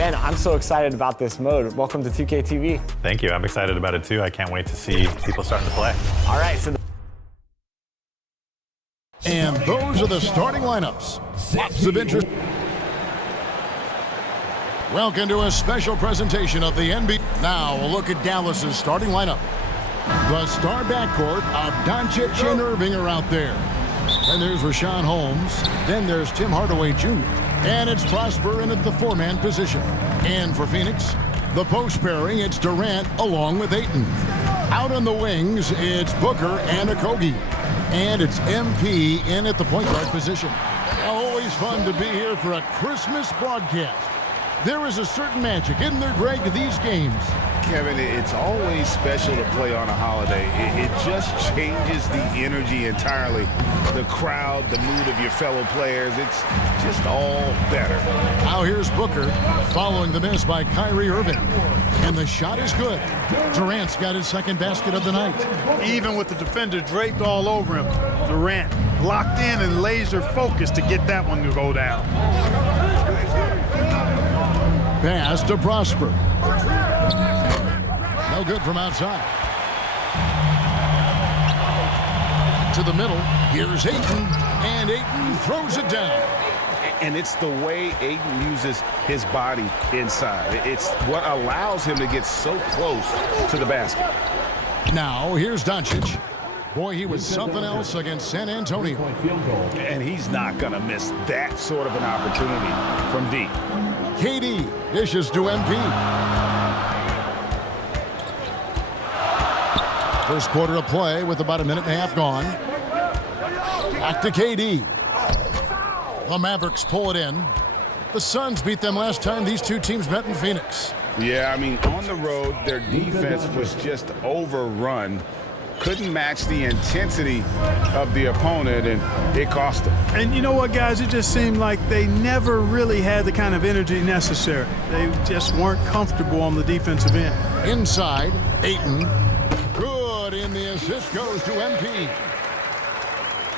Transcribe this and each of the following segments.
Ben, I'm so excited about this mode. Welcome to 2K TV. Thank you. I'm excited about it too. I can't wait to see people starting to play. All right, so and those are the starting lineups. Lots of interest. Welcome to a special presentation of the NBA. Now a look at Dallas's starting lineup. The star backcourt of Doncic and Irving are out there. Then there's Rashawn Holmes. Then there's Tim Hardaway Jr. And it's Prosper in at the four-man position. And for Phoenix, the post pairing, it's Durant along with Ayton. Out on the wings, it's Booker and Okogie. And it's MP in at the point guard position. Always fun to be here for a Christmas broadcast. There is a certain magic, isn't there, Greg, to these games? Kevin, it's always special to play on a holiday. It just changes the energy entirely. The crowd, the mood of your fellow players, it's just all better. Now here's Booker following the miss by Kyrie Irving. And the shot is good. Durant's got his second basket of the night. Even with the defender draped all over him, Durant locked in and laser focused to get that one to go down. Pass to Prosper. No good from outside. To the middle. Here's Ayton. And Ayton throws it down. And it's the way Ayton uses his body inside. It's what allows him to get so close to the basket. Now, here's Doncic. Boy, he was something else against San Antonio. And he's not going to miss that sort of an opportunity from deep. KD dishes to MP. First quarter of play with about a minute and a half gone. Back to KD. The Mavericks pull it in. The Suns beat them last time these two teams met in Phoenix. Yeah, I mean, on the road, their defense was just overrun. Couldn't match the intensity of the opponent, and it cost them. And you know what, guys? It just seemed like they never really had the kind of energy necessary. They just weren't comfortable on the defensive end. Inside, Ayton. Good, and the assist goes to MP.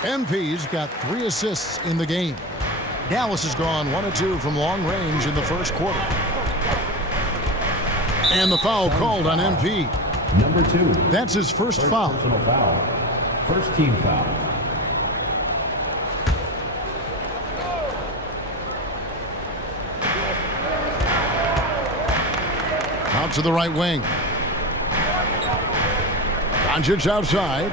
MP's got 3 assists in the game. Dallas has gone 1 of 2 from long range in the first quarter. And the foul called on MP. Number 2. That's his first foul. Personal foul. First team foul. Out to the right wing. Doncic outside.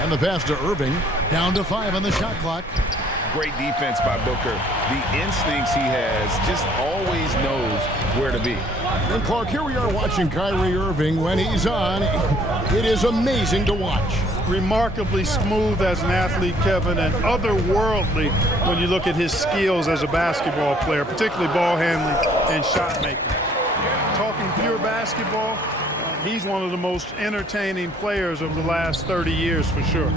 And the pass to Irving. Down to 5 on the shot clock. Great defense by Booker. The instincts he has, just always knows where to be. And Clark, here we are watching Kyrie Irving. When he's on, it is amazing to watch. Remarkably smooth as an athlete, Kevin, and otherworldly when you look at his skills as a basketball player, particularly ball handling and shot making. Talking pure basketball, he's one of the most entertaining players of the last 30 years for sure.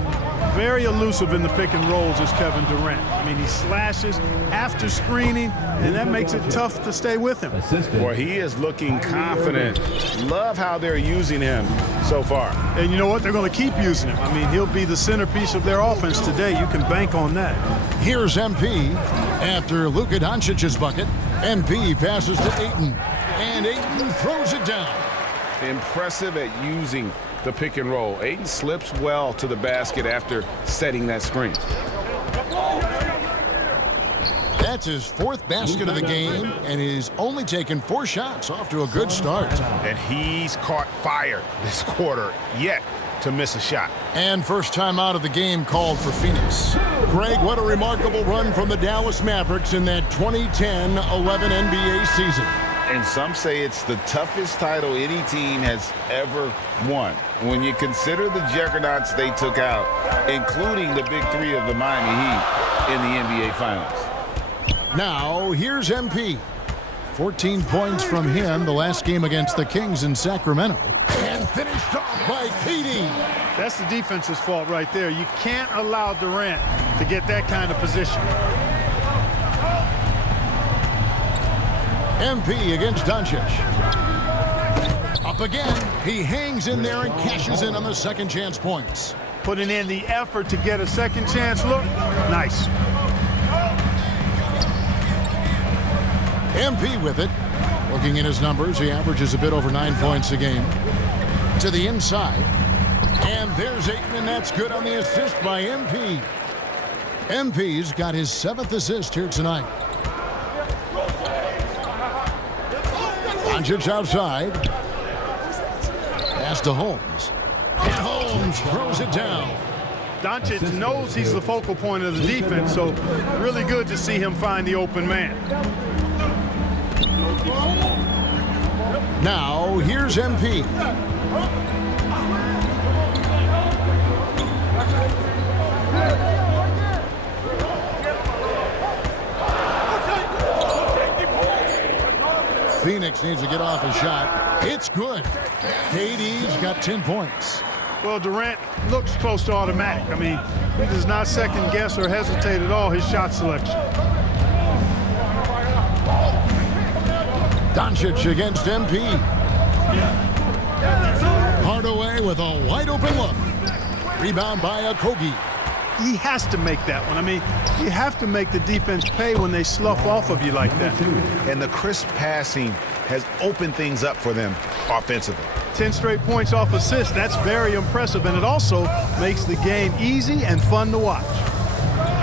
Very elusive in the pick and rolls is Kevin Durant. I mean, he slashes after screening, and that makes it tough to stay with him. Boy, he is looking confident. Love how they're using him so far. And you know what? They're going to keep using him. I mean, he'll be the centerpiece of their offense today. You can bank on that. Here's MP. After Luka Doncic's bucket, MP passes to Ayton. And Ayton throws it down. Impressive at using the pick and roll. Ayton slips well to the basket after setting that screen. That's his 4th basket of the game, and he's only taken 4 shots, off to a good start. And he's caught fire this quarter, yet to miss a shot. And first time out of the game called for Phoenix. Greg, what a remarkable run from the Dallas Mavericks in that 2010-11 NBA season. And some say it's the toughest title any team has ever won. When you consider the juggernauts they took out, including the big 3 of the Miami Heat in the NBA Finals. Now, here's MP. 14 points from him the last game against the Kings in Sacramento. And finished off by KD. That's the defense's fault right there. You can't allow Durant to get that kind of position. MP against Doncic. Up again. He hangs in there and cashes in on the second chance points. Putting in the effort to get a second chance look. Nice. MP with it. Looking at his numbers, he averages a bit over 9 points a game. To the inside. And there's Ayton, and that's good on the assist by MP. MP's got his 7th assist here tonight. Doncic outside. Pass to Holmes. And Holmes throws it down. Doncic knows he's the focal point of the defense, so really good to see him find the open man. Now, here's MP. Phoenix needs to get off a shot. It's good. KD's got 10 points. Well, Durant looks close to automatic. I mean, he does not second guess or hesitate at all his shot selection. Doncic against MP. Hardaway with a wide open look. Rebound by Okogie. He has to make that one. I mean, you have to make the defense pay when they slough off of you like that. And the crisp passing has opened things up for them offensively. 10 straight points off assists. That's very impressive, and it also makes the game easy and fun to watch.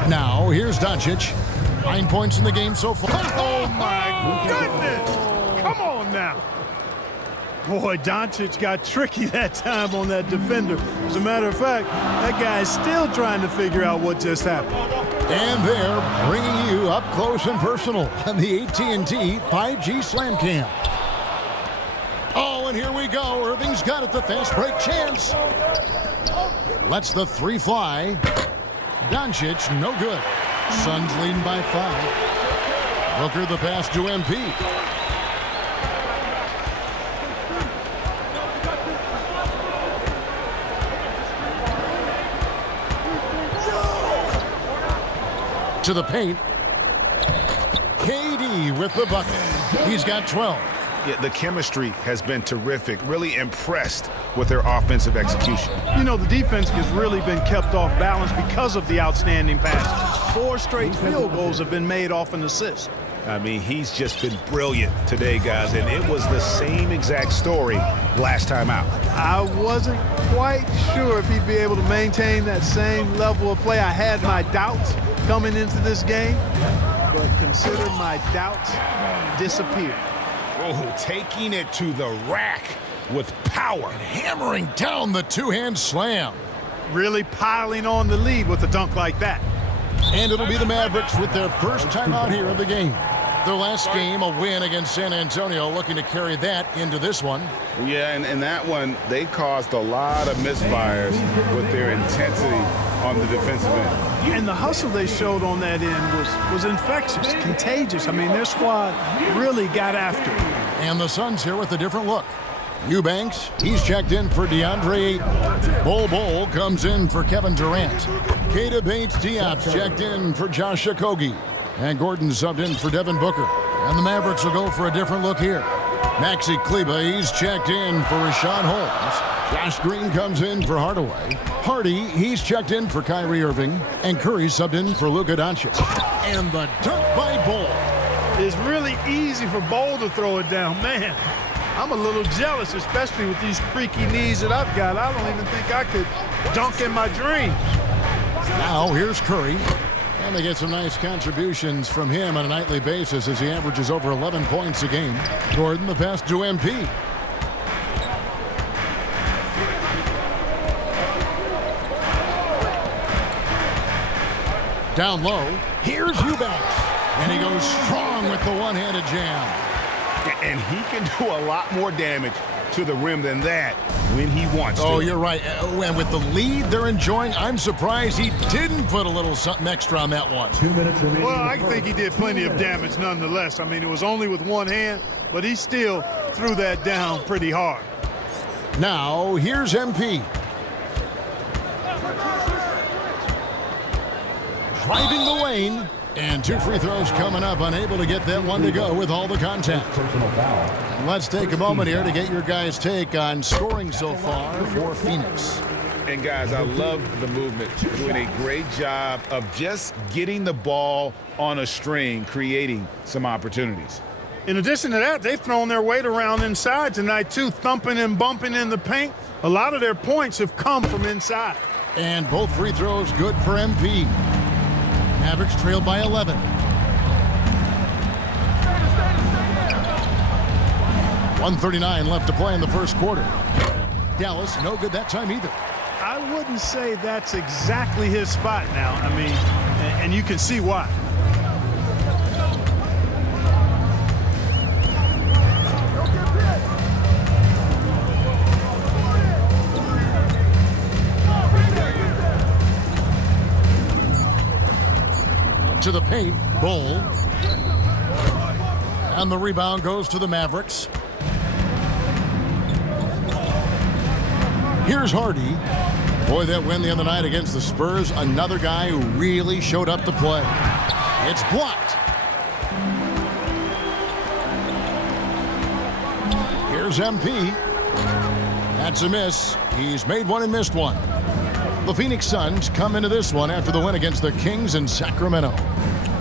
Now, here's Doncic. 9 points in the game so far. Oh, my goodness. Come on now. Boy, Doncic got tricky that time on that defender. As a matter of fact, that guy is still trying to figure out what just happened. And they're bringing you up close and personal on the AT&T 5G Slam Cam. Oh, and here we go. Irving's got it, the fast break chance. Lets the 3 fly. Doncic, no good. Suns leading by 5. Booker the pass to MP. To the paint. KD with the bucket. He's got 12. Yeah, the chemistry has been terrific. Really impressed with their offensive execution. You know, the defense has really been kept off balance because of the outstanding passes. 4 straight field goals have been made off an assist. I mean, he's just been brilliant today, guys, and it was the same exact story last time out. I wasn't quite sure if he'd be able to maintain that same level of play. I had my doubts coming into this game, but consider my doubts disappeared. Oh, taking it to the rack with power. And hammering down the 2-hand slam. Really piling on the lead with a dunk like that. And it'll be the Mavericks with their first time out here of the game. Their last game, a win against San Antonio, looking to carry that into this one. Yeah, and in that one, they caused a lot of misfires with their intensity on the defensive end. And the hustle they showed on that end was infectious, contagious. I mean, their squad really got after it. And the Suns here with a different look. Eubanks, he's checked in for DeAndre Ayton. Bol comes in for Kevin Durant. Keita Bates-Diop's checked in for Josh Okogie. And Gordon subbed in for Devin Booker. And the Mavericks will go for a different look here. Maxi Kleber, he's checked in for Rashawn Holmes. Josh Green comes in for Hardaway. Hardy, he's checked in for Kyrie Irving. And Curry subbed in for Luka Doncic. And the dunk by Bol. It's really easy for Bol to throw it down. Man, I'm a little jealous, especially with these creaky knees that I've got. I don't even think I could dunk in my dreams. Now here's Curry. And they get some nice contributions from him on a nightly basis as he averages over 11 points a game. Gordon the pass to MP. Down low, here's Eubanks. And he goes strong with the one-handed jam. And he can do a lot more damage to the rim than that when he wants to. Oh, you're right. And with the lead they're enjoying, I'm surprised he didn't put a little something extra on that one. 2 minutes remaining. Well, I think he did plenty of damage nonetheless. I mean, it was only with one hand, but he still threw that down pretty hard. Now, here's MP. Driving the lane. And 2 free throws coming up, unable to get that one to go with all the contact. Personal foul. And let's take a moment here to get your guys' take on scoring so far for Phoenix. And guys, I love the movement. Doing a great job of just getting the ball on a string, creating some opportunities. In addition to that, they've thrown their weight around inside tonight, too, thumping and bumping in the paint. A lot of their points have come from inside. And both free throws good for MP. Mavericks trailed by 11. .139 left to play in the first quarter. Dallas, no good that time either. I wouldn't say that's exactly his spot now. I mean, and you can see why. To the paint, Bull. And the rebound goes to the Mavericks. Here's Hardy. Boy, that win the other night against the Spurs, another guy who really showed up to play. It's blocked. Here's MP. That's a miss. He's made one and missed one. The Phoenix Suns come into this one after the win against the Kings in Sacramento.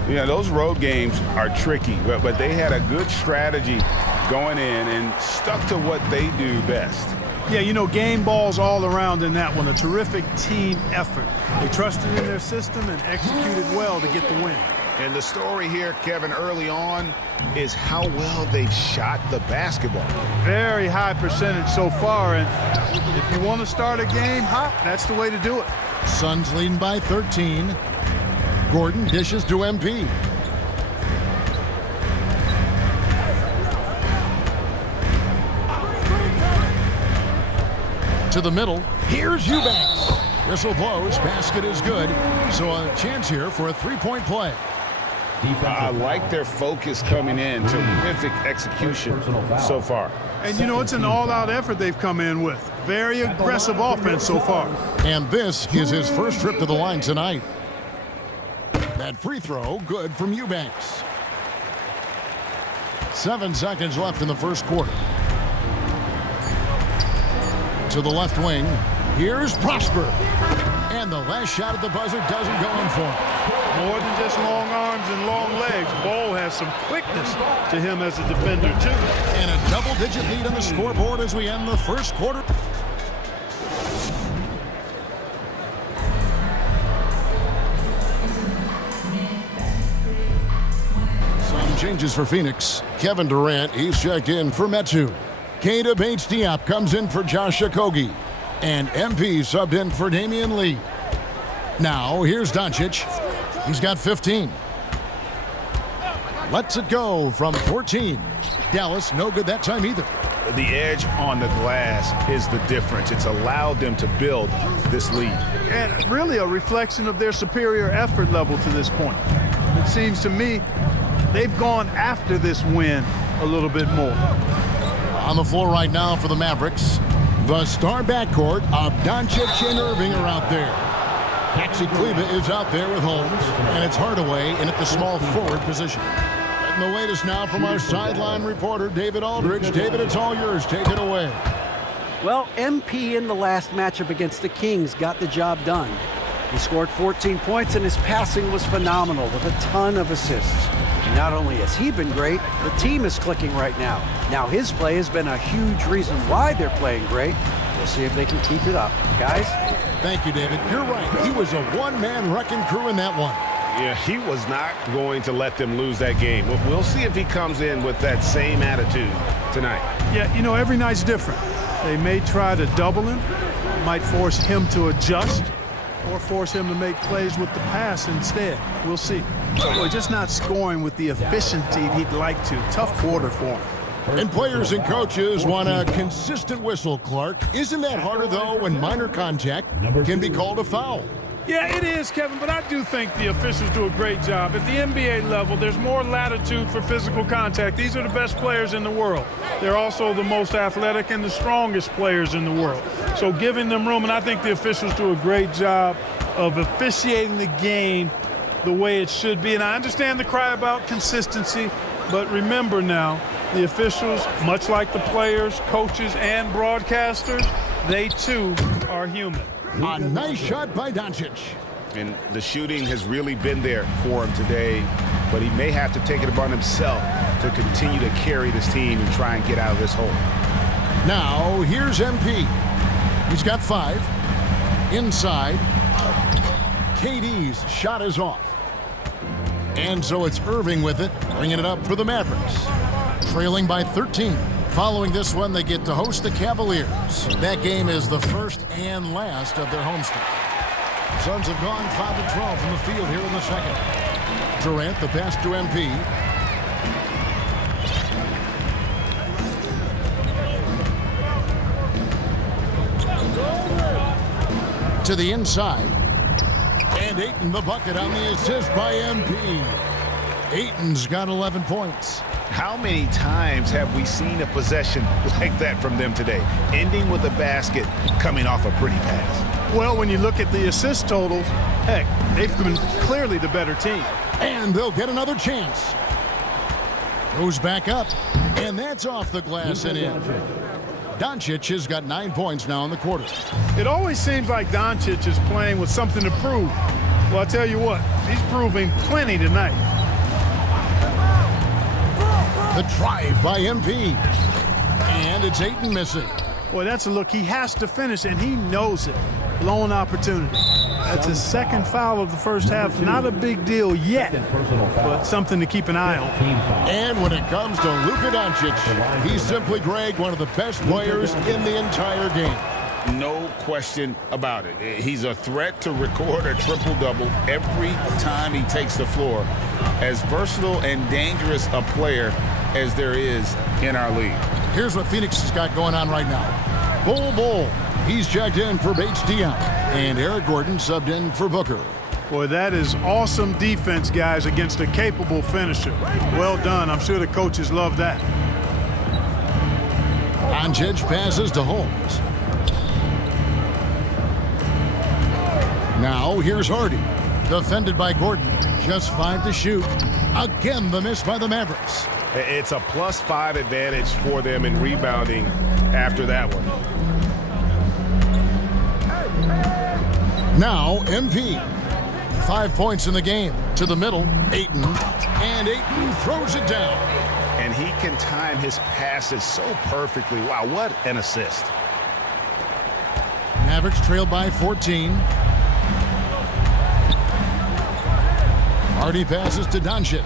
Yeah, those road games are tricky, but they had a good strategy going in and stuck to what they do best. Yeah, you know, game balls all around in that one. A terrific team effort. They trusted in their system and executed well to get the win. And the story here, Kevin, early on is how well they've shot the basketball. Very high percentage so far, and if you want to start a game hot, that's the way to do it. Suns leading by 13. Gordon dishes to MP. To the middle. Here's Eubanks. Whistle blows. Basket is good. So a chance here for a three-point play. I like their focus coming in. Terrific execution so far. And, you know, it's an all-out effort they've come in with. Very aggressive offense so far. And this is his first trip to the line tonight. That free throw, good from Eubanks. 7 seconds left in the first quarter. To the left wing, here's Prosper. And the last shot at the buzzer doesn't go in for him. More than just long arms and long legs, Bol has some quickness to him as a defender, too. And a double-digit lead on the scoreboard as we end the first quarter. Some changes for Phoenix. Kevin Durant, he's checked in for Metu. Keita Bates-Diop comes in for Josh Okogie. And MP subbed in for Damian Lee. Now, here's Doncic. He's got 15. Lets it go from 14. Dallas, no good that time either. The edge on the glass is the difference. It's allowed them to build this lead. And really a reflection of their superior effort level to this point. It seems to me they've gone after this win a little bit more. On the floor right now for the Mavericks, the star backcourt of Doncic and Irving are out there. Maxi Kleber is out there with Holmes, and it's Hardaway in at the small forward position. Getting the latest now from our sideline reporter, David Aldridge. David, it's all yours. Take it away. Well, MP in the last matchup against the Kings got the job done. He scored 14 points, and his passing was phenomenal with a ton of assists. And not only has he been great, the team is clicking right now. Now his play has been a huge reason why they're playing great. We'll see if they can keep it up. Guys? Thank you, David. You're right. He was a one-man wrecking crew in that one. Yeah, he was not going to let them lose that game. We'll see if he comes in with that same attitude tonight. Yeah, you know, every night's different. They may try to double him, might force him to adjust, or force him to make plays with the pass instead. We'll see. Boy, just not scoring with the efficiency he'd like to. Tough quarter for him. And players and coaches want a consistent whistle, Clark. Isn't that harder, though, when minor contact can be called a foul? Yeah, it is, Kevin, but I do think the officials do a great job. At the NBA level, there's more latitude for physical contact. These are the best players in the world. They're also the most athletic and the strongest players in the world. So giving them room, and I think the officials do a great job of officiating the game the way it should be. And I understand the cry about consistency, but remember now, the officials, much like the players, coaches, and broadcasters, they too are human. A nice shot by Doncic. And the shooting has really been there for him today. but he may have to take it upon himself to continue to carry this team and try and get out of this hole. Now, here's MP. He's got 5. Inside. KD's shot is off. And so it's Irving with it, bringing it up for the Mavericks. Trailing by 13. Following this one, they get to host the Cavaliers. That game is the first and last of their homestand. Suns have gone 5-12 from the field here in the second. Durant, the pass to MP. To the inside. And Ayton the bucket on the assist by MP. Ayton's got 11 points. How many times have we seen a possession like that from them today, ending with a basket coming off a pretty pass? Well, when you look at the assist totals, heck, they've been clearly the better team. And they'll get another chance. Goes back up, and that's off the glass and in. Doncic has got 9 points now in the quarter. It always seems like Doncic is playing with something to prove. Well, I'll tell you what, he's proving plenty tonight. The drive by MP. And it's Ayton missing. Well, that's a look he has to finish, and he knows it. Blown opportunity. That's his second foul of the first half. Not a big deal yet, but something to keep an eye on. And when it comes to Luka Doncic, he's simply, Greg, one of the best players in the entire game. No question about it. He's a threat to record a triple-double every time he takes the floor. As versatile and dangerous a player as there is in our league. Here's what Phoenix has got going on right now. Bull. He's checked in for Bates Dion. And Eric Gordon subbed in for Booker. Boy, that is awesome defense, guys, against a capable finisher. Well done. I'm sure the coaches love that. Doncic passes to Holmes. Now here's Hardy. Defended by Gordon. Just 5 to shoot. Again, the miss by the Mavericks. It's a +5 advantage for them in rebounding after that one. Now MP. 5 points in the game. To the middle, Ayton. And Ayton throws it down. And he can time his passes so perfectly. Wow, what an assist. Mavericks trail by 14. Hardy passes to Doncic.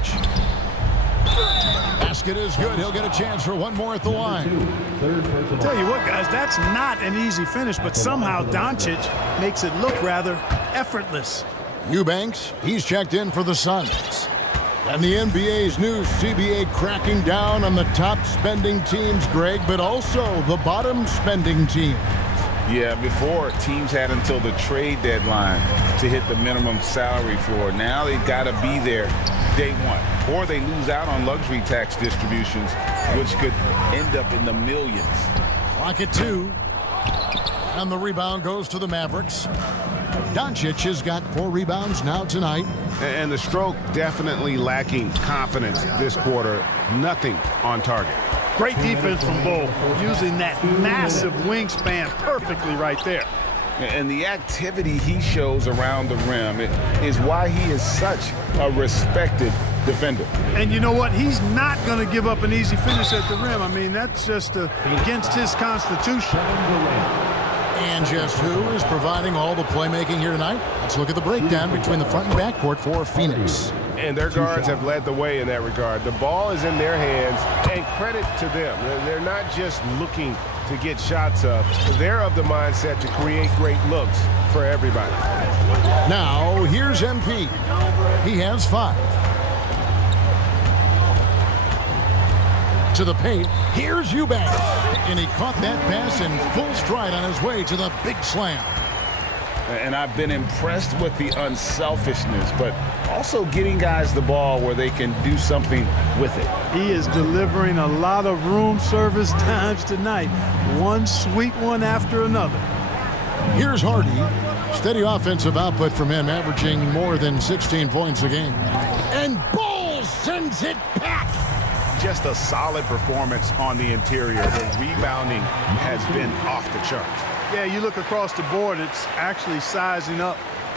Basket is good. He'll get a chance for one more at the line. Tell you what, guys, that's not an easy finish, but somehow Doncic makes it look rather effortless. Eubanks, he's checked in for the Suns. And the NBA's new CBA cracking down on the top spending teams, Greg, but also the bottom spending teams. Yeah, before teams had until the trade deadline to hit the minimum salary floor. Now they've got to be there day one, or they lose out on luxury tax distributions, which could end up in the millions. Clock at 2. And the rebound goes to the Mavericks. Doncic has got 4 rebounds now tonight. And the stroke definitely lacking confidence this quarter. Nothing on target. Great defense from Bull, using that massive wingspan perfectly right there. And the activity he shows around the rim is why he is such a respected defender. And you know what? He's not going to give up an easy finish at the rim. I mean, that's just against his constitution. And just who is providing all the playmaking here tonight? Let's look at the breakdown between the front and backcourt for Phoenix. And their guards have led the way in that regard. The ball is in their hands, and credit to them. They're not just looking to get shots up. They're of the mindset to create great looks for everybody. Now, here's MP. He has 5. To the paint, here's Eubanks. And he caught that pass in full stride on his way to the big slam. And I've been impressed with the unselfishness, but also getting guys the ball where they can do something with it. He is delivering a lot of room service times tonight. One sweet one after another. Here's Hardy. Steady offensive output from him, averaging more than 16 points a game. And Bull sends it back. Just a solid performance on the interior. The rebounding has been off the charts. Yeah, you look across the board, it's actually sizing up,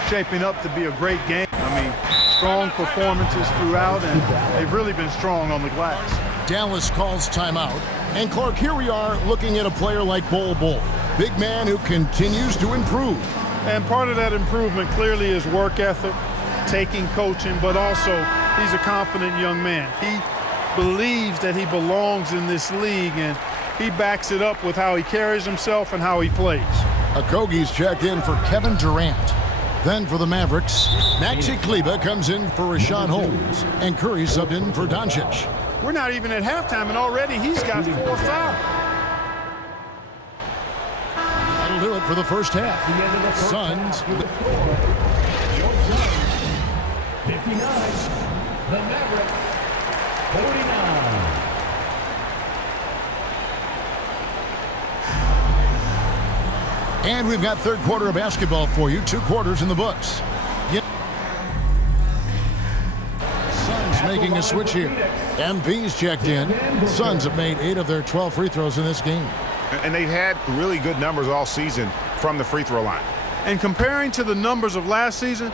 shaping up to be a great game. I mean, strong performances throughout, and they've really been strong on the glass. Dallas calls timeout. And Clark, here we are looking at a player like Bol Bol. Big man who continues to improve. And part of that improvement clearly is work ethic, taking coaching, but also he's a confident young man. He believes that he belongs in this league, and he backs it up with how he carries himself and how he plays. Okogie's checked in for Kevin Durant. Then for the Mavericks, Maxi Kleber comes in for Rashawn Holmes, and Curry subbed in for Doncic. We're not even at halftime, and already he's got 4 fouls. That'll do it for the first half. Suns. 59. The Mavericks. 49. And we've got third quarter of basketball for you. 2 quarters in the books. Suns making a switch here. MP's checked in. Suns have made 8 of their 12 free throws in this game. And they've had really good numbers all season from the free throw line. And comparing to the numbers of last season,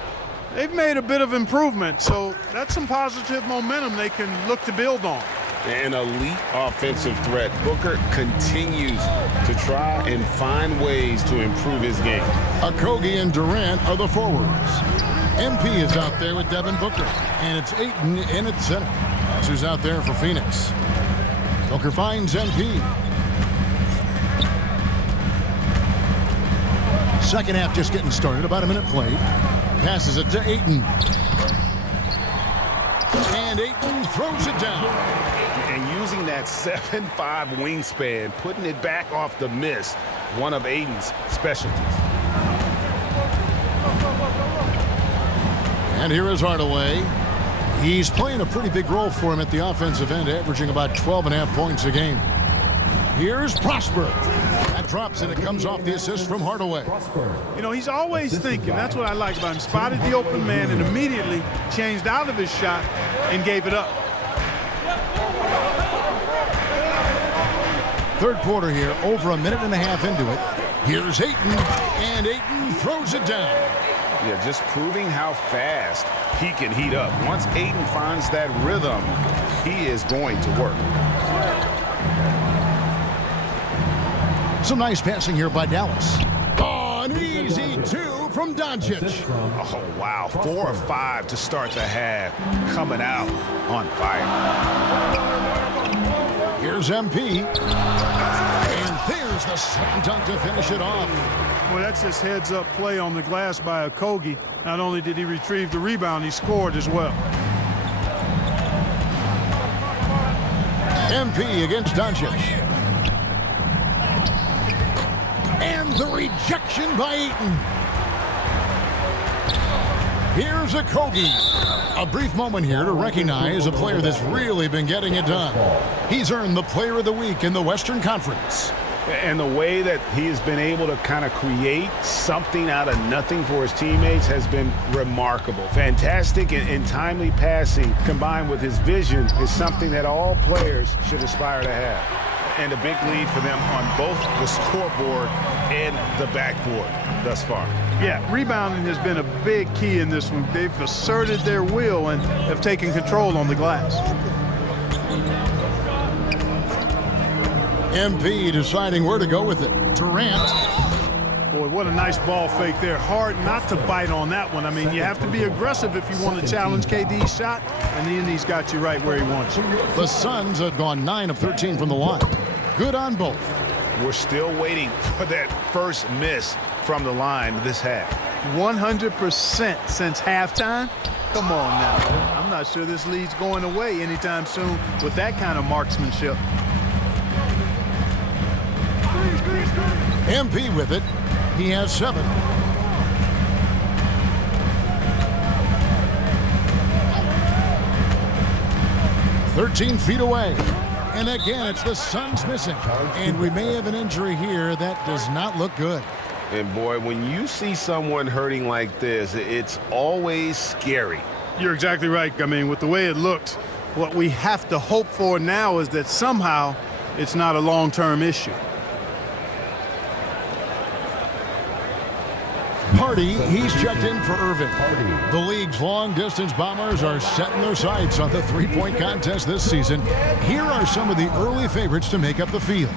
they've made a bit of improvement. So that's some positive momentum they can look to build on. An elite offensive threat. Booker continues to try and find ways to improve his game. Okogie and Durant are the forwards. MP is out there with Devin Booker. And it's Ayton in at center. That's who's out there for Phoenix. Booker finds MP. Second half just getting started. About a minute played. Passes it to Ayton. And Ayton throws it down. And using that 7'5" wingspan, putting it back off the miss, one of Ayton's specialties. And here is Hardaway. He's playing a pretty big role for him at the offensive end, averaging about 12.5 points a game. Here's Prosper. That drops, and it comes off the assist from Hardaway. You know, he's always thinking. That's what I like about him. Spotted the open man and immediately changed out of his shot and gave it up. Third quarter here, over a minute and a half into it. Here's Ayton, and Ayton throws it down. Yeah, just proving how fast he can heat up. Once Ayton finds that rhythm, he is going to work. Some nice passing here by Dallas. Oh, an easy 2 from Doncic. Oh, wow. 4 of 5 to start the half. Coming out on fire. Here's MP. And there's the slam dunk to finish it off. Well, that's his heads-up play on the glass by Okogie. Not only did he retrieve the rebound, he scored as well. MP against Doncic. And the rejection by Ayton. Here's Okogie. A brief moment here to recognize a player that's really been getting it done. He's earned the Player of the Week in the Western Conference. And the way that he has been able to kind of create something out of nothing for his teammates has been remarkable. Fantastic and timely passing combined with his vision is something that all players should aspire to have. And a big lead for them on both the scoreboard and the backboard thus far. Yeah, rebounding has been a big key in this one. They've asserted their will and have taken control on the glass. MP deciding where to go with it. Durant. Boy, what a nice ball fake there. Hard not to bite on that one. I mean, you have to be aggressive if you want to challenge KD's shot, and then he's got you right where he wants you. The Suns have gone 9 of 13 from the line. Good on both. We're still waiting for that first miss from the line this half. 100% since halftime? Come on now. I'm not sure this lead's going away anytime soon with that kind of marksmanship. MP with it. He has 7. "13 feet away." And again, it's the Suns missing. And we may have an injury here that does not look good. And boy, when you see someone hurting like this, it's always scary. You're exactly right. I mean, with the way it looks, what we have to hope for now is that somehow it's not a long-term issue. Hardy, he's checked in for Irving. The league's long-distance Bombers are setting their sights on the three-point contest this season. Here are some of the early favorites to make up the field.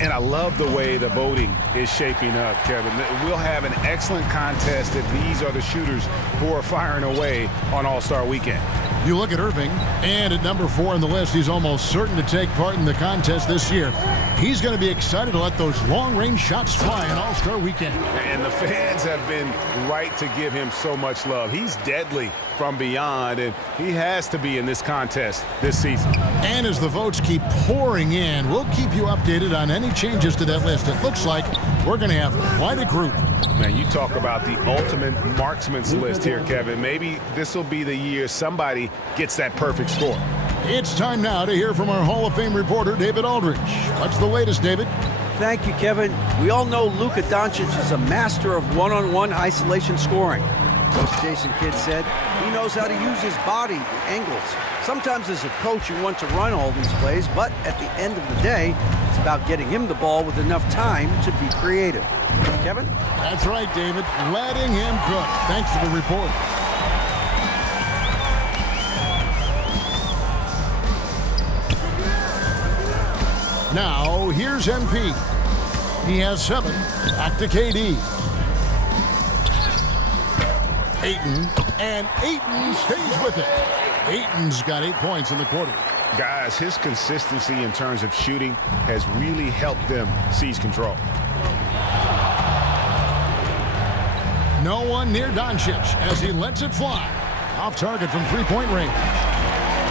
And I love the way the voting is shaping up, Kevin. We'll have an excellent contest if these are the shooters who are firing away on All-Star Weekend. You look at Irving, and at number 4 on the list, he's almost certain to take part in the contest this year. He's going to be excited to let those long-range shots fly on All-Star Weekend. And the fans have been right to give him so much love. He's deadly from beyond, and he has to be in this contest this season. And as the votes keep pouring in, we'll keep you updated on any changes to that list. It looks like we're going to have quite a group. Man, you talk about the ultimate marksman's list here, Kevin. Maybe this will be the year somebody gets that perfect score. It's time now to hear from our Hall of Fame reporter, David Aldridge. What's the latest, David? Thank you, Kevin. We all know Luka Doncic is a master of one-on-one isolation scoring. Coach Jason Kidd said he knows how to use his body and angles. Sometimes as a coach you want to run all these plays, but at the end of the day, it's about getting him the ball with enough time to be creative. Kevin? That's right, David. Letting him cook. Thanks for the report. Now, here's MP. He has 7. Back to KD. Ayton, and Ayton stays with it. Ayton's got 8 points in the quarter. Guys, his consistency in terms of shooting has really helped them seize control. No one near Doncic as he lets it fly. Off target from three-point range.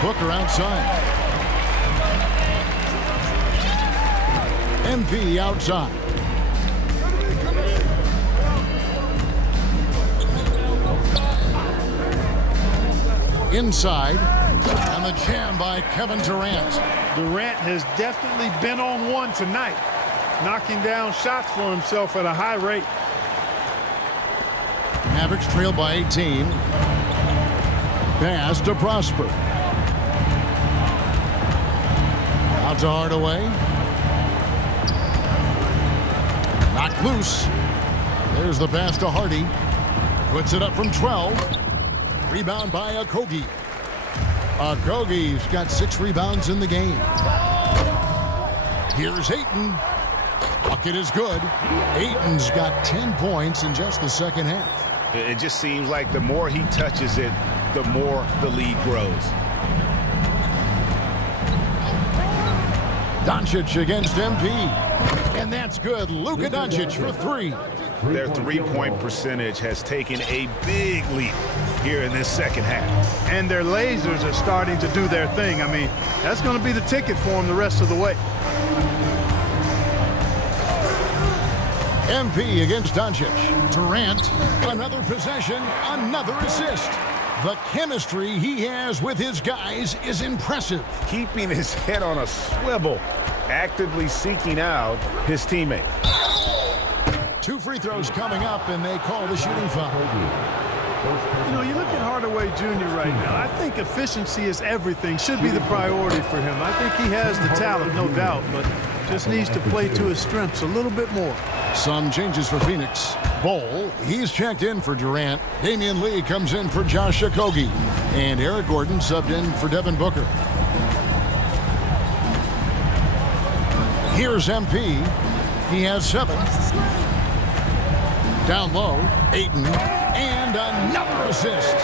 Booker outside. MP outside. Inside, and the jam by Kevin Durant. Durant has definitely been on one tonight, knocking down shots for himself at a high rate. Mavericks trail by 18. Pass to Prosper. Out to Hardaway. Knocked loose. There's the pass to Hardy. Puts it up from 12. Rebound by Okogie. Okogie's got 6 rebounds in the game. Here's Ayton. Bucket is good. Ayton's got 10 points in just the second half. It just seems like the more he touches it, the more the lead grows. Doncic against MP. And that's good. Luka Doncic for 3. Their three-point percentage has taken a big leap here in this second half. And their lasers are starting to do their thing. I mean, that's going to be the ticket for them the rest of the way. MP against Doncic. Durant, another possession, another assist. The chemistry he has with his guys is impressive. Keeping his head on a swivel, actively seeking out his teammate. 2 free throws coming up, and they call the shooting foul. You know, you look at Hardaway Jr. right now. I think efficiency is everything, should be the priority for him. I think he has the talent, no doubt, but just needs to play to his strengths a little bit more. Some changes for Phoenix. Bol, he's checked in for Durant. Damian Lee comes in for Josh Okogie. And Eric Gordon subbed in for Devin Booker. Here's MP. He has 7. Down low, Ayton, and another assist.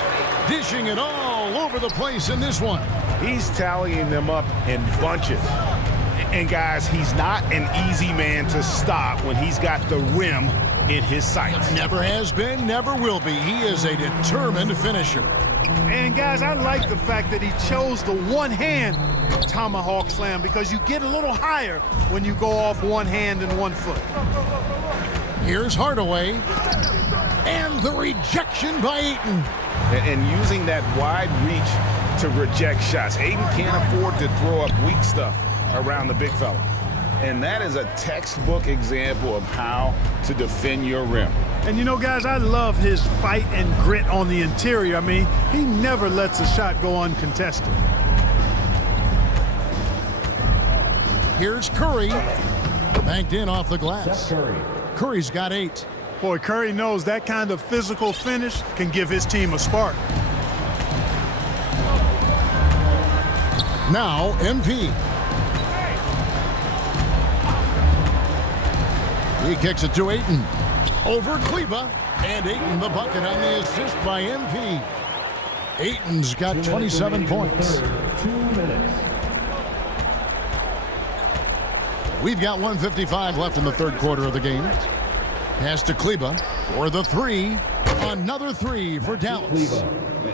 Dishing it all over the place in this one. He's tallying them up in bunches. And guys, he's not an easy man to stop when he's got the rim in his sights. Never has been, never will be. He is a determined finisher. And guys, I like the fact that he chose the one-hand tomahawk slam because you get a little higher when you go off one hand and 1 foot. Here's Hardaway. And the rejection by Ayton. And using that wide reach to reject shots. Ayton can't afford to throw up weak stuff around the big fella. And that is a textbook example of how to defend your rim. And you know, guys, I love his fight and grit on the interior. I mean, he never lets a shot go uncontested. Here's Curry. Banked in off the glass. Curry's got 8. Boy, Curry knows that kind of physical finish can give his team a spark. Now, MP. He kicks it to Ayton. Over Kleba. And Ayton the bucket on the assist by MP. Ayton's got 27 points. 2 minutes. We've got 1:55 left in the third quarter of the game. Pass to Kleba for the three. Another three for Dallas.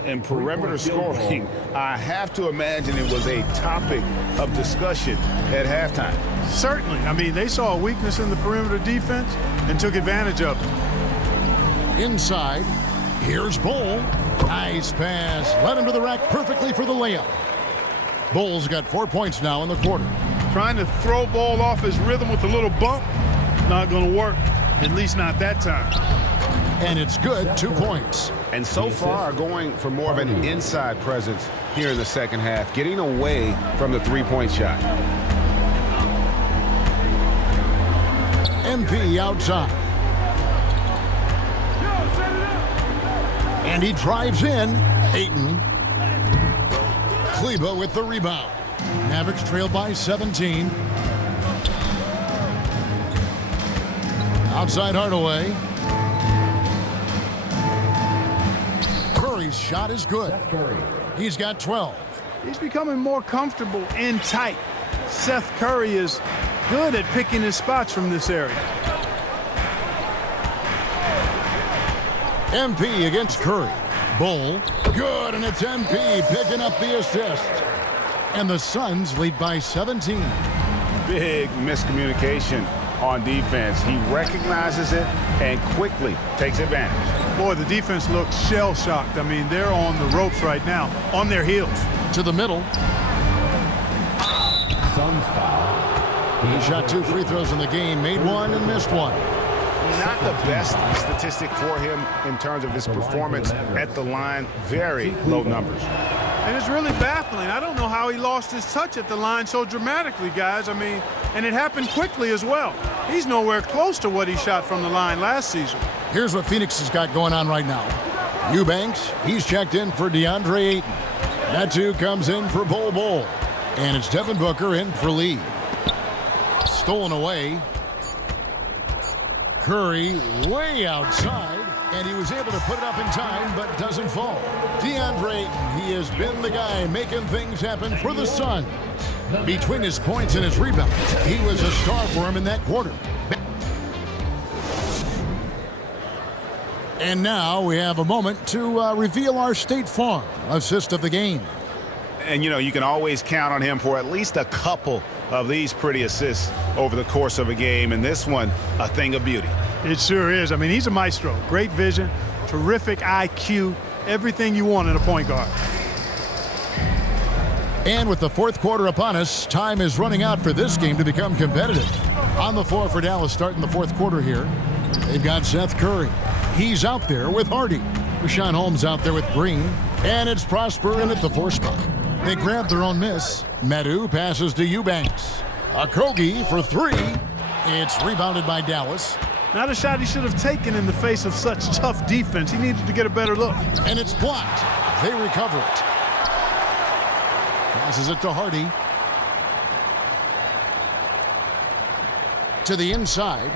And perimeter scoring, I have to imagine it was a topic of discussion at halftime. Certainly. I mean, they saw a weakness in the perimeter defense and took advantage of it. Inside, here's Bull. Nice pass. Led him to the rack perfectly for the layup. Bull's got 4 points now in the quarter. Trying to throw ball off his rhythm with a little bump, not going to work, at least not that time. And it's good, 2 points. And so far, going for more of an inside presence here in the second half, getting away from the three-point shot. MP outside. And he drives in. Ayton. Kleba with the rebound. Mavericks trail by 17. Outside Hardaway. Curry's shot is good. He's got 12. He's becoming more comfortable and tight. Seth Curry is good at picking his spots from this area. MP against Curry. Bull. Good, and it's MP picking up the assist. And the Suns lead by 17. Big miscommunication on defense. He recognizes it and quickly takes advantage. Boy, the defense looks shell-shocked. I mean, they're on the ropes right now, on their heels. To the middle. Suns foul. He shot 2 free throws in the game, made 1 and missed 1. Not the best statistic for him in terms of his performance at the line. Very low numbers. And it's really baffling. I don't know how he lost his touch at the line so dramatically, guys. I mean, and it happened quickly as well. He's nowhere close to what he shot from the line last season. Here's what Phoenix has got going on right now. Eubanks, he's checked in for DeAndre Ayton. Natu comes in for Bull. And it's Devin Booker in for Lee. Stolen away. Curry way outside, and he was able to put it up in time, but doesn't fall. DeAndre Ayton, he has been the guy making things happen for the Suns. Between his points and his rebounds, he was a star for him in that quarter. And now we have a moment to reveal our State Farm assist of the game. And, you know, you can always count on him for at least a couple of these pretty assists over the course of a game, and this one, a thing of beauty. It sure is. I mean, he's a maestro. Great vision, terrific IQ, everything you want in a point guard. And with the fourth quarter upon us, time is running out for this game to become competitive. On the floor for Dallas starting the fourth quarter here, they've got Seth Curry. He's out there with Hardy. Rashawn Holmes out there with Green. And it's Prosper in at the 4 spot. They grab their own miss. Medu passes to Eubanks. Okogie for 3. It's rebounded by Dallas. Not a shot he should have taken in the face of such tough defense. He needed to get a better look. And it's blocked. They recover it. Passes it to Hardy. To the inside.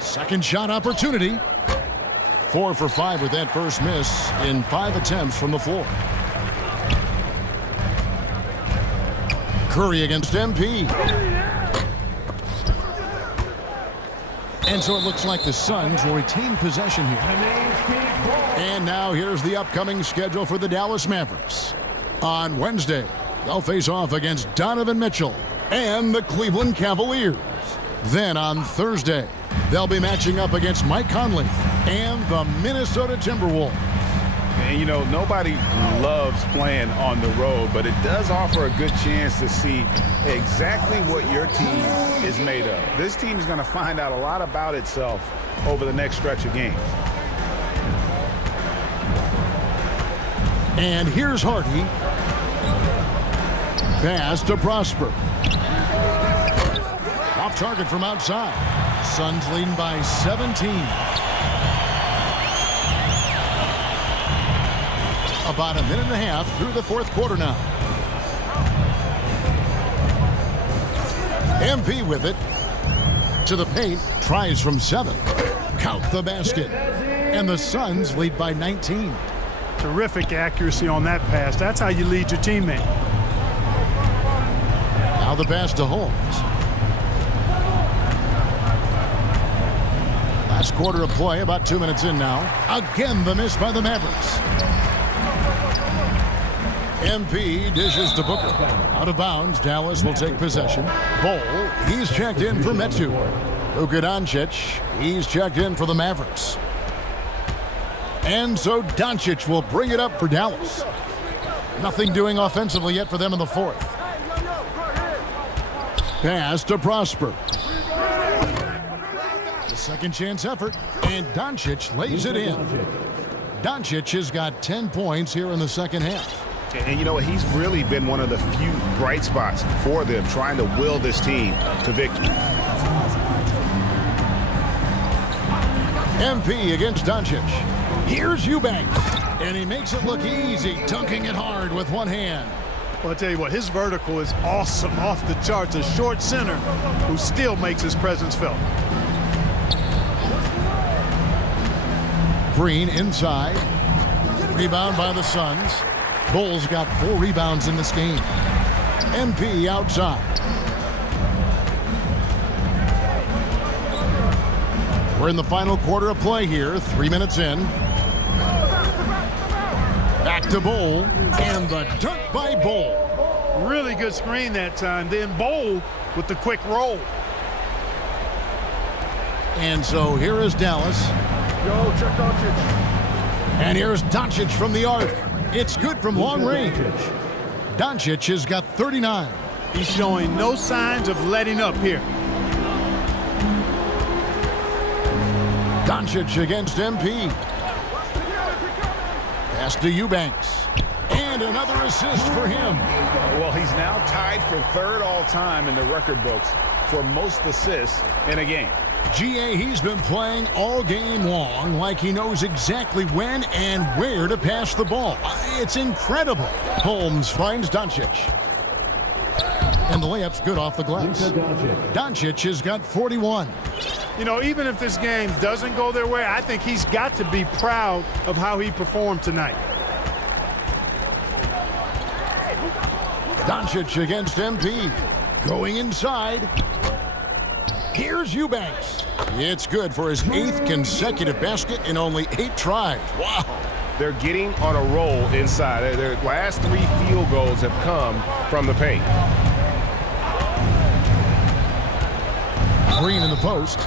Second shot opportunity. 4 for 5 with that first miss in 5 attempts from the floor. Curry against MP. And so it looks like the Suns will retain possession here. And now here's the upcoming schedule for the Dallas Mavericks. On Wednesday, they'll face off against Donovan Mitchell and the Cleveland Cavaliers. Then on Thursday, they'll be matching up against Mike Conley and the Minnesota Timberwolves. And, you know, nobody loves playing on the road, but it does offer a good chance to see exactly what your team is made of. This team is going to find out a lot about itself over the next stretch of games. And here's Hardy. Pass to Prosper. Off target from outside. Suns leading by 17. About a minute and a half through the fourth quarter now. MP with it. To the paint. Tries from 7. Count the basket. And the Suns lead by 19. Terrific accuracy on that pass. That's how you lead your teammate. Now the pass to Holmes. Last quarter of play, about 2 minutes in now. Again, the miss by the Mavericks. MP dishes to Booker. Out of bounds, Dallas will take possession. Bol, he's checked in for Metu. Luka Doncic, he's checked in for the Mavericks. And so Doncic will bring it up for Dallas. Nothing doing offensively yet for them in the fourth. Pass to Prosper. The second chance effort, and Doncic lays it in. Doncic has got 10 points here in the second half. And you know, he's really been one of the few bright spots for them, trying to will this team to victory. MP against Doncic. Here's Eubanks, and he makes it look easy, dunking it hard with one hand. Well, I'll tell you what, his vertical is awesome, off the charts. A short center who still makes his presence felt. Green inside. Rebound by the Suns. Bulls got 4 rebounds in this game. MP outside. We're in the final quarter of play here, 3 minutes in. Back to Bol, and the dunk by Bol. Really good screen that time. Then Bol with the quick roll. And so here is Dallas. Yo, check Doncic. And here's Doncic from the arc. It's good from long range. Doncic has got 39. He's showing no signs of letting up here. Doncic against MP. Pass to Eubanks. And another assist for him. Well, he's now tied for 3rd all-time in the record books for most assists in a game. GA, he's been playing all game long like he knows exactly when and where to pass the ball. It's incredible. Holmes finds Doncic. And the layup's good off the glass. Doncic has got 41. You know, even if this game doesn't go their way, I think he's got to be proud of how he performed tonight. Doncic against MP. Going inside. Here's Eubanks. It's good for his 8th consecutive basket in only 8 tries. Wow. They're getting on a roll inside. Their last 3 field goals have come from the paint. Green in the post.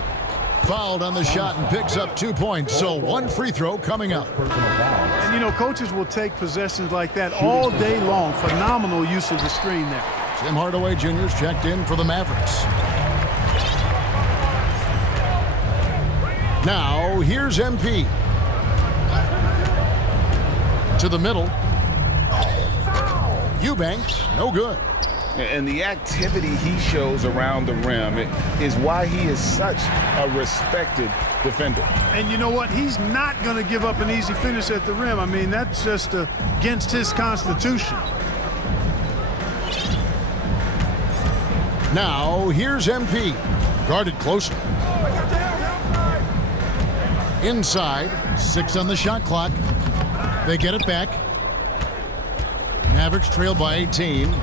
Fouled on the shot and picks up 2 points. So 1 free throw coming up. And, you know, coaches will take possessions like that all day long. Phenomenal use of the screen there. Tim Hardaway Jr.'s checked in for the Mavericks. Now, here's MP. To the middle. Eubanks, no good. And the activity he shows around the rim is why he is such a respected defender. And you know what? He's not going to give up an easy finish at the rim. I mean, that's just against his constitution. Now, here's MP. Guarded closely. Inside, 6 on the shot clock. They get it back. Mavericks trail by 18.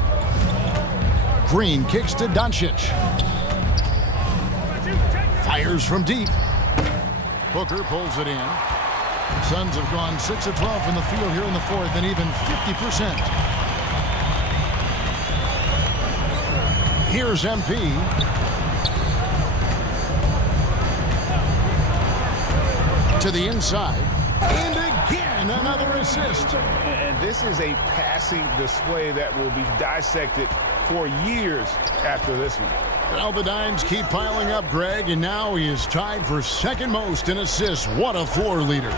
Green kicks to Doncic. Fires from deep. Booker pulls it in. Suns have gone 6 of 12 from the field here in the fourth, and even 50%. Here's MP. To the inside, and again another assist. And this is a passing display that will be dissected for years after this one. Well, the dimes keep piling up, Greg, and now he is tied for 2nd most in assists. What a floor leader.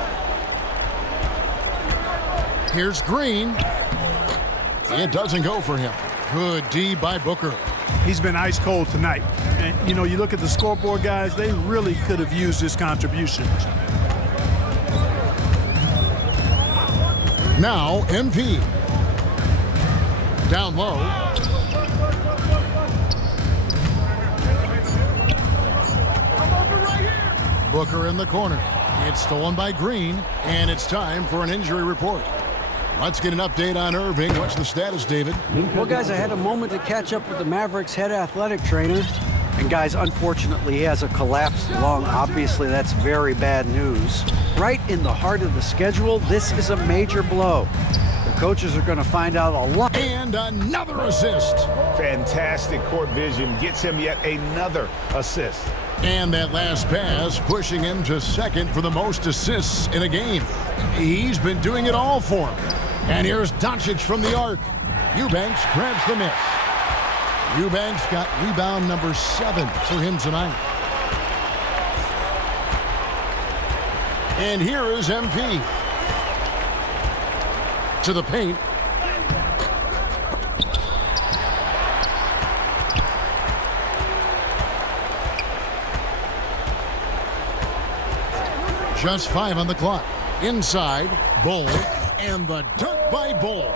Here's Green. It doesn't go for him. Good D by Booker. He's been ice cold tonight. And, you know, you look at the scoreboard, guys, they really could have used his contributions. Now, MP. Down low. Booker in the corner. It's stolen by Green, and it's time for an injury report. Let's get an update on Irving. What's the status, David? Well, guys, I had a moment to catch up with the Mavericks head athletic trainer. And, guys, unfortunately, he has a collapsed lung. Obviously, that's very bad news. Right in the heart of the schedule, this is a major blow. The coaches are going to find out a lot. And another assist. Fantastic court vision gets him yet another assist. And that last pass pushing him to second for the most assists in a game. He's been doing it all for him. And here's Doncic from the arc. Eubanks grabs the miss. Eubanks got rebound number 7 for him tonight. And here is MP. To the paint. Just 5 on the clock. Inside, Bull, and the dunk by Bull.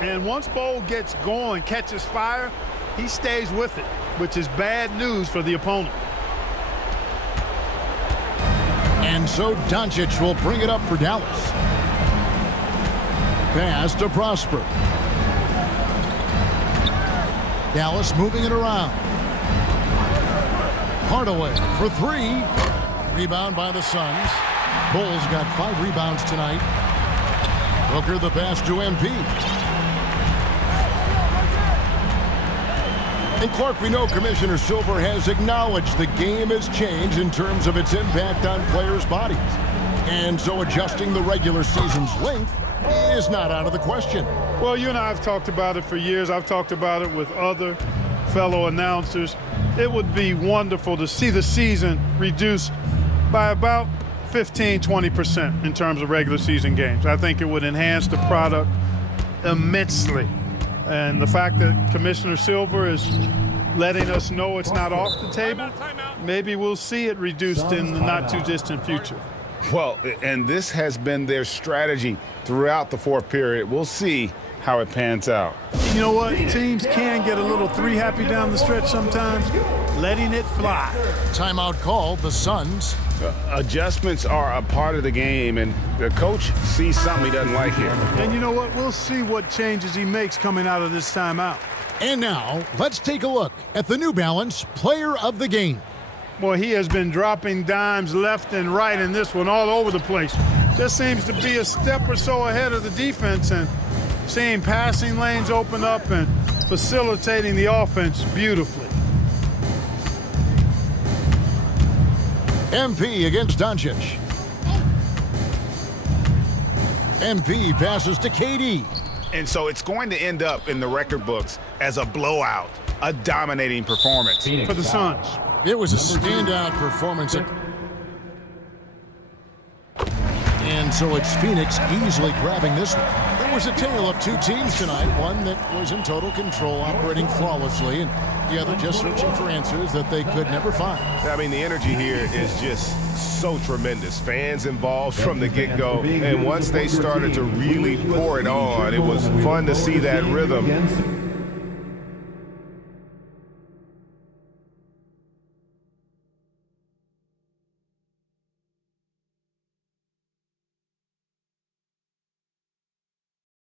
And once Bull gets going, catches fire, he stays with it, which is bad news for the opponent. And so Doncic will bring it up for Dallas. Pass to Prosper. Dallas moving it around. Hardaway for 3. Rebound by the Suns. Bulls got 5 rebounds tonight. Booker the pass to MP. And Clark, we know Commissioner Silver has acknowledged the game has changed in terms of its impact on players' bodies. And so adjusting the regular season's length is not out of the question. Well, you and I have talked about it for years. I've talked about it with other fellow announcers. It would be wonderful to see the season reduced by about 15-20% in terms of regular season games. I think it would enhance the product immensely. And the fact that Commissioner Silver is letting us know it's not off the table, maybe we'll see it reduced in the not-too-distant future. Well, and this has been their strategy throughout the fourth period. We'll see how it pans out. You know what? Teams can get a little three-happy down the stretch sometimes, letting it fly. Timeout called, the Suns. Adjustments are a part of the game, and the coach sees something he doesn't like here. And you know what? We'll see what changes he makes coming out of this timeout. And now, let's take a look at the New Balance Player of the Game. Boy, he has been dropping dimes left and right in this one, all over the place. Just seems to be a step or so ahead of the defense and seeing passing lanes open up and facilitating the offense beautifully. MP against Doncic. MP passes to KD. And so it's going to end up in the record books as a blowout, a dominating performance. For the Suns. It was a standout performance. And so it's Phoenix easily grabbing this one. It was a tale of 2 teams tonight. One that was in total control, operating flawlessly, and the other just searching for answers that they could never find. I mean, the energy here is just so tremendous. Fans involved from the get-go, and once they started to really pour it on, it was fun to see that rhythm